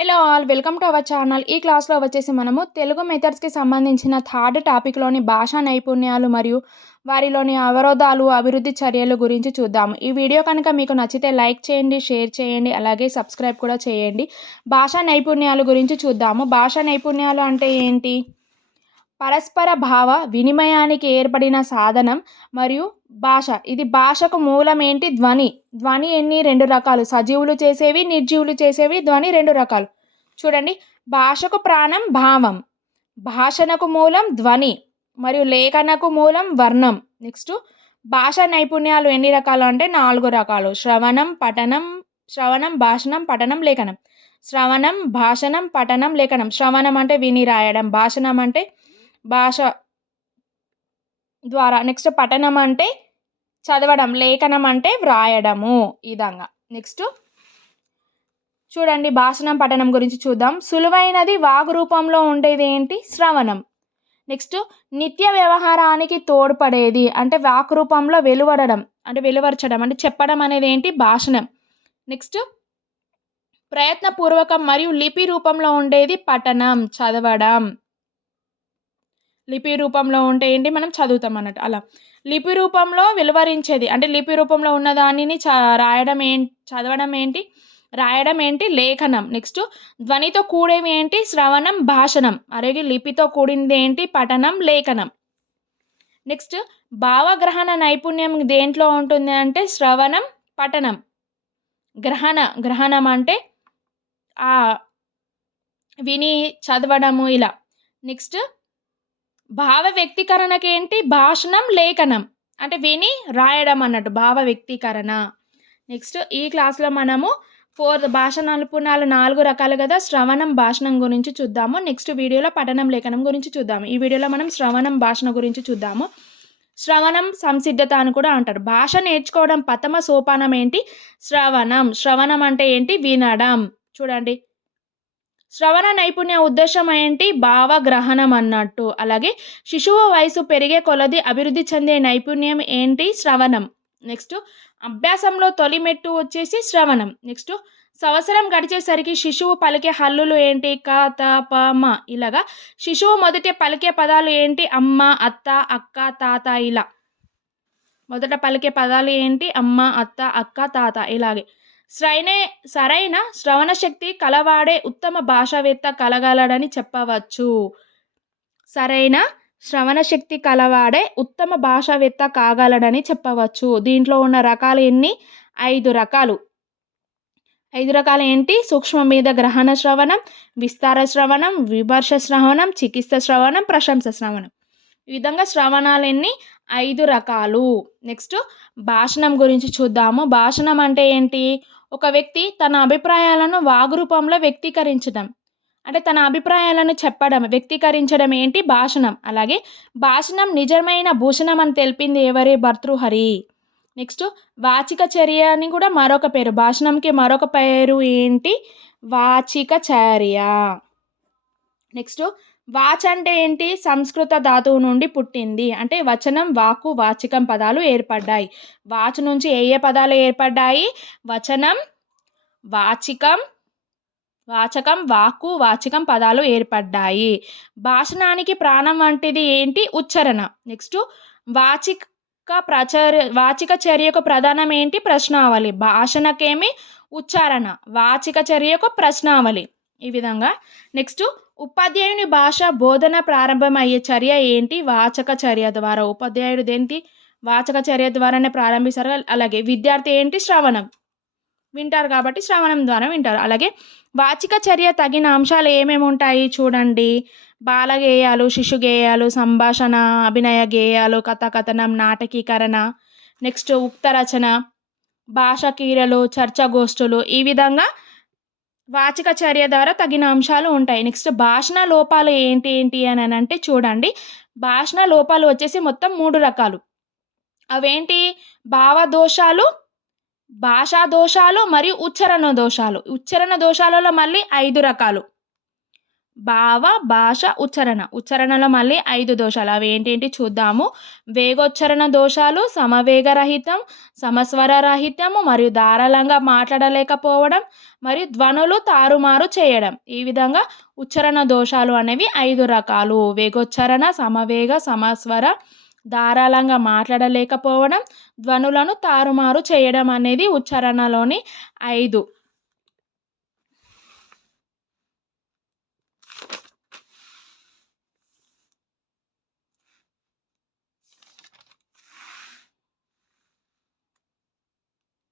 Hello all welcome to our channel ఈ క్లాస్లో వచ్చేసి మనము తెలుగు మెథడ్స్కి సంబంధించిన థర్డ్ టాపిక్లోని భాషా నైపుణ్యాలు మరియు వారిలోని అవరోధాలు అభివృద్ధి చర్యలు గురించి చూద్దాము. ఈ వీడియో కనుక మీకు నచ్చితే లైక్ చేయండి షేర్ చేయండి అలాగే సబ్స్క్రైబ్ కూడా చేయండి. భాషా నైపుణ్యాలు గురించి చూద్దాము. భాషా నైపుణ్యాలు అంటే ఏంటి? పరస్పర భావ వినిమయానికి ఏర్పడిన సాధనం మరియు భాష. ఇది భాషకు మూలం ఏంటి ధ్వని. ధ్వని ఎన్ని? రెండు రకాలు. సజీవులు చేసేవి నిర్జీవులు చేసేవి ధ్వని రెండు రకాలు. చూడండి. భాషకు ప్రాణం భావం. భాషణకు మూలం ధ్వని. మరియు లేఖనకు మూలం వర్ణం. నెక్స్ట్. భాష నైపుణ్యాలు ఎన్ని రకాలు అంటే నాలుగు రకాలు. శ్రవణం పఠనం శ్రవణం భాషణం పఠనం లేఖనం. శ్రవణం భాషణం పఠనం లేఖనం. శ్రవణం అంటే విని రాయడం. భాషణం అంటే భాష ద్వారా నెక్స్ట్ పఠనం అంటే చదవడం లేఖనం అంటే వ్రాయడము ఈ విధంగా. నెక్స్ట్ చూడండి భాషణం పఠనం గురించి చూద్దాం. సులువైనది వాగు రూపంలో ఉండేది ఏంటి? శ్రవణం. నెక్స్ట్ నిత్య వ్యవహారానికి తోడ్పడేది అంటే వాక్ రూపంలో వెలువడడం అంటే వెలువరచడం అంటే చెప్పడం అనేది ఏంటి? భాషణం. నెక్స్ట్ ప్రయత్నపూర్వకం మరియు లిపి రూపంలో ఉండేది పఠనం చదవడం. లిపి రూపంలో ఉంటే ఏంటి? మనం చదువుతాం అన్నట్టు. అలా. లిపి రూపంలో వెలువరించేది. అంటే లిపి రూపంలో ఉన్న దానిని చ రాయడం ఏం చదవడం ఏంటి? రాయడం ఏంటి? లేఖనం. నెక్స్ట్ ధ్వనితో కూడేవి ఏంటి? శ్రవణం భాషణం. అలాగే లిపితో కూడింది ఏంటి? పఠనం లేఖనం. నెక్స్ట్ భావగ్రహణ నైపుణ్యం దేంట్లో ఉంటుంది అంటే శ్రవణం పఠనం. గ్రహణ గ్రహణం అంటే విని చదవడము ఇలా. నెక్స్ట్ భావ వ్యక్తీకరణకి ఏంటి భాషణం లేఖనం. అంటే విని రాయడం అన్నట్టు భావ వ్యక్తీకరణ. నెక్స్ట్ ఈ క్లాస్లో మనము ఫోర్ భాష నలుపుణాలు నాలుగు రకాలు కదా శ్రవణం భాషణం గురించి చూద్దాము. నెక్స్ట్ వీడియోలో పఠనం లేఖనం గురించి చూద్దాము. ఈ వీడియోలో మనం శ్రవణం భాషణ గురించి చూద్దాము. శ్రవణం సంసిద్ధత అని కూడా అంటారు. భాష నేర్చుకోవడం ప్రథమ సోపానం ఏంటి శ్రవణం. శ్రవణం అంటే ఏంటి? వినడం. చూడండి. శ్రవణ నైపుణ్య ఉద్దేశం ఏంటి? భావగ్రహణం అన్నట్టు. అలాగే శిశువు వయసు పెరిగే కొలది అభివృద్ధి చెందే నైపుణ్యం ఏంటి? శ్రవణం. నెక్స్ట్ అభ్యాసంలో తొలి మెట్టు వచ్చేసి శ్రవణం. నెక్స్ట్ సంవత్సరం గడిచేసరికి శిశువు పలికే హల్లులు ఏంటి? క త ప మ. ఇలాగా శిశువు మొదట పలికే పదాలు ఏంటి? అమ్మ అత్త అక్క తాత ఇలా. మొదట పలికే పదాలు ఏంటి? అమ్మ అత్త అక్క తాత. ఇలాగే. సరైన సరైన శ్రవణ శక్తి కలవాడే ఉత్తమ భాషావేత్త కలగలడని చెప్పవచ్చు. సరైన శ్రవణ శక్తి కలవాడే ఉత్తమ భాషావేత్త కాగలడని చెప్పవచ్చు. దీంట్లో ఉన్న రకాలు ఎన్ని? ఐదు రకాలు. ఐదు రకాలు ఏంటి? సూక్ష్మ మీద గ్రహణ శ్రవణం విస్తార శ్రవణం విమర్శ శ్రవణం చికిత్స శ్రవణం ప్రశంస శ్రవణం. ఈ విధంగా శ్రవణాలు ఎన్ని? ఐదు రకాలు. నెక్స్ట్ భాషణం గురించి చూద్దాము. భాషణం అంటే ఏంటి? ఒక వ్యక్తి తన అభిప్రాయాలను వాగ్రూపంలో వ్యక్తీకరించడం. అంటే తన అభిప్రాయాలను చెప్పడం వ్యక్తీకరించడం ఏంటి? భాషణం. అలాగే భాషణం నిజమైన భూషణం అని తెలిపింది ఎవరి? భర్తృహరి నెక్స్ట్ వాచిక చర్య అని కూడా మరొక పేరు. భాషణంకి మరొక పేరు ఏంటి? వాచిక చర్య. నెక్స్ట్ వాచ్ అంటే ఏంటి? సంస్కృత ధాతువు నుండి పుట్టింది. అంటే వచనం వాకు వాచికం పదాలు ఏర్పడ్డాయి. వాచ్ నుంచి ఏ ఏ పదాలు ఏర్పడ్డాయి? వచనం వాచికం వాచకం వాక్కు వాచకం పదాలు ఏర్పడ్డాయి. భాషణానికి ప్రాణం వంటిది ఏంటి? ఉచ్చారణ. నెక్స్ట్ వాచిక ప్రచర్ వాచిక చర్యకు ప్రధానం ఏంటి? ప్రశ్నావళి. భాషణకేమి? ఉచ్చారణ. వాచిక చర్యకు ప్రశ్నావళి. ఈ విధంగా. నెక్స్ట్ ఉపాధ్యాయుని భాష బోధన ప్రారంభమయ్యే చర్య ఏంటి? వాచక చర్య ద్వారా. ఉపాధ్యాయుడు దేంటి వాచక చర్య ద్వారానే ప్రారంభిస్తారు. అలాగే విద్యార్థి ఏంటి? శ్రవణం. వింటారు కాబట్టి శ్రవణం ద్వారా వింటారు. అలాగే వాచిక చర్య తగిన అంశాలు ఏమేమి ఉంటాయి చూడండి. బాల గేయాలు శిశు గేయాలు సంభాషణ అభినయ గేయాలు కథకథనం నాటకీకరణ నెక్స్ట్ ఉక్త రచన భాష కీరలు చర్చగోష్ఠులు ఈ విధంగా వాచిక చర్య ద్వారా తగిన అంశాలు ఉంటాయి. నెక్స్ట్ భాషణ లోపాలు ఏంటి ఏంటి అని అంటే చూడండి. భాషణ లోపాలు వచ్చేసి మొత్తం మూడు రకాలు. అవేంటి? భావదోషాలు భాషా దోషాలు మరియు ఉచ్చరణ దోషాలు ఉచ్చరణ దోషాలలో మళ్ళీ ఐదు రకాలు. భావ భాష ఉచ్చారణ. ఉచ్చారణలో మళ్ళీ ఐదు దోషాలు. అవి ఏంటేంటి? చూద్దాము. వేగోచ్చరణ దోషాలు సమవేగ రహితం సమస్వర మరియు ధారాళంగా మాట్లాడలేకపోవడం మరియు ధ్వనులు తారుమారు చేయడం. ఈ విధంగా ఉచ్చారణ దోషాలు అనేవి ఐదు రకాలు. వేగోచ్చరణ సమవేగ సమస్వర ధారాళంగా మాట్లాడలేకపోవడం ధ్వనులను తారుమారు చేయడం అనేది ఉచ్చారణలోని ఐదు.